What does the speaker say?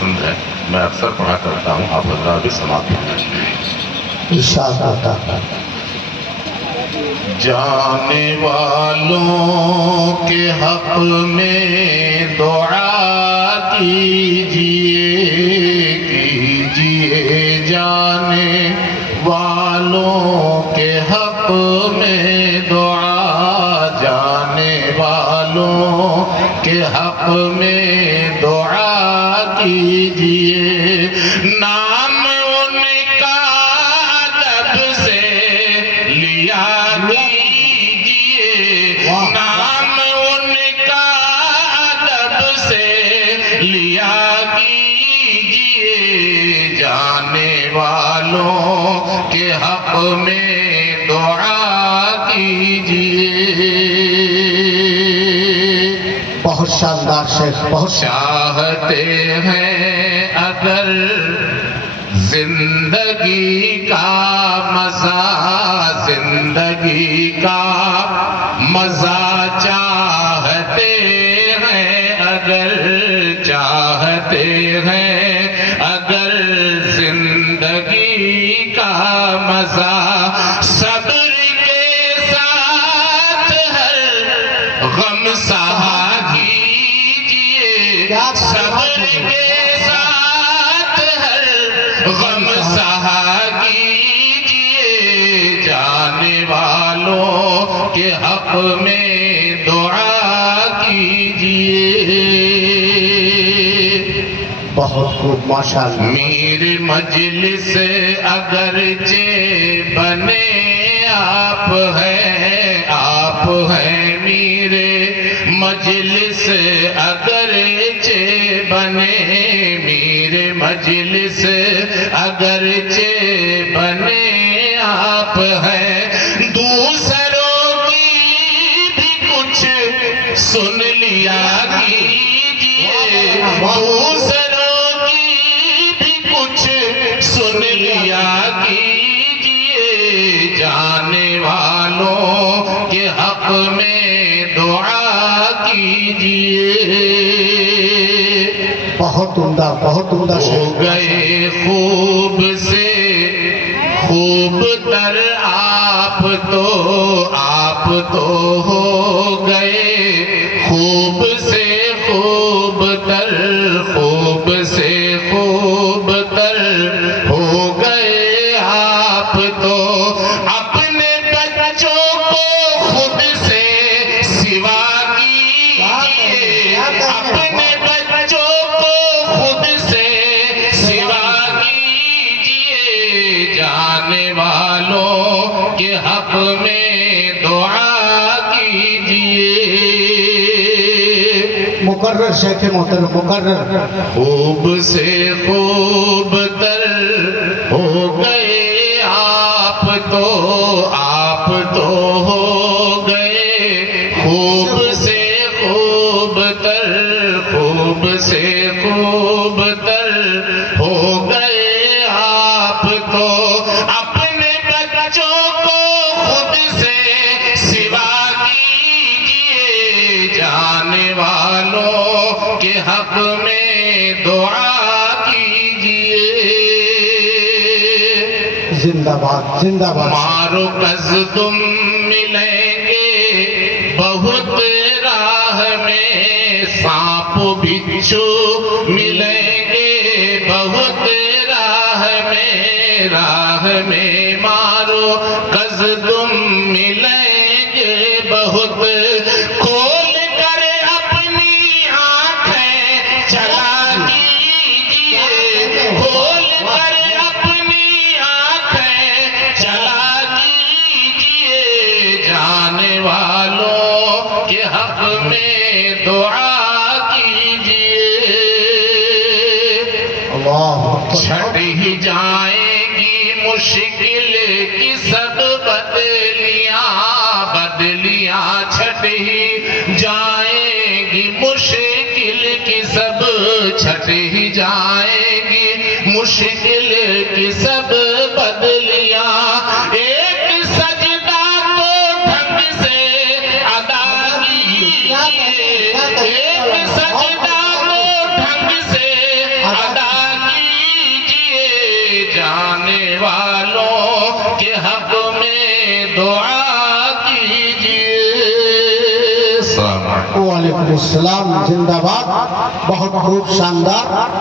پسند ہے، میں اکثر پڑھا کرتا ہوں، آپ حضرات بھی سماعت کریں۔ ارشاد آتا جانے والوں کے حق میں دعا کیجئے کیجئے، جانے والوں کے حق میں دعا، جانے والوں کے حق میں دعا کیجئے، نام ان کا ادب سے لیا کیجئے، نام ان کا ادب سے لیا کیجئے، جانے والوں کے حق میں دعا کیجئے۔ بہت شاندار شیخ، بہت چاہتے ہیں اگر زندگی کا مزہ، زندگی کا مزہ چاہتے ہیں اگر، چاہتے ہیں اگر زندگی کا مزہ، صبر کے ساتھ ہر غم سہا کیجئے، صبر کے ساتھ ہر غم سہا کیجئے، جانے والوں کے حق میں دعا کیجئے۔ بہت خوب، ماشاءاللہ۔ میر مجلس اگرچہ بنے آپ ہیں، آپ ہیں میر مجلس اگرچہ بنے، میر مجلس اگرچہ بنے آپ ہیں، دوسروں کی بھی کچھ سن لیا کیجئے، دوسروں کی بھی کچھ سن لیا کیجئے، جانے والوں کے حق میں دعا کیجئے۔ بہت عمدہ، بہت عمدہ ہو شیخ۔ گئے خوب سے خوب تر آپ تو ہو گئے خوب سے خوب تر، خوب سے خوب تر ہو گئے آپ تو، اپنے بچوں کو خود سے سوا کیجئے، اپنے بچوں کو خود سے سوا کیجئے، جانے والوں کے حق میں دعا کیجئے۔ مقرر شیخ محترم، مقرر۔ خوب سے خوب تر ہو گئے آپ تو ہو گئے خوب سے خوب تر، خوب سے خوب تر ہو گئے آپ تو، اپنے بچوں کو خود سے سوا کیجئے، جانے والوں کے حق میں دعا کیجئے۔ زندہ باد، زندہ باد۔ مارو قصدم ملیں گے بہت راہ میں، سانپ بچھو ملیں گے بہت راہ میں، راہ میں مارو قصدم ملیں گے بہت، کھول کر اپنی آنکھیں چلا کیجئے، کھول کر اپنی آنکھیں چلا کیجئے، جانے والوں کے حق میں دعا کیجئے۔ اللہ چھٹ ہی جائیں گی مشکل کی سب بدلیاں، بدلیاں چھٹ ہی جائیں گی مشکل کی سب، چھٹ ہی جائیں گی مشکل کی سب بدلیاں، ایک سجدہ تو ڈھنگ سے ادا کیجئے، ایک سجدہ تو ڈھنگ سے ادا آنے والوں کے حق میں دعا کیجیے. السلام علیکم. وعلیکم السلام. زندہ باد. بہت خوب شاندار.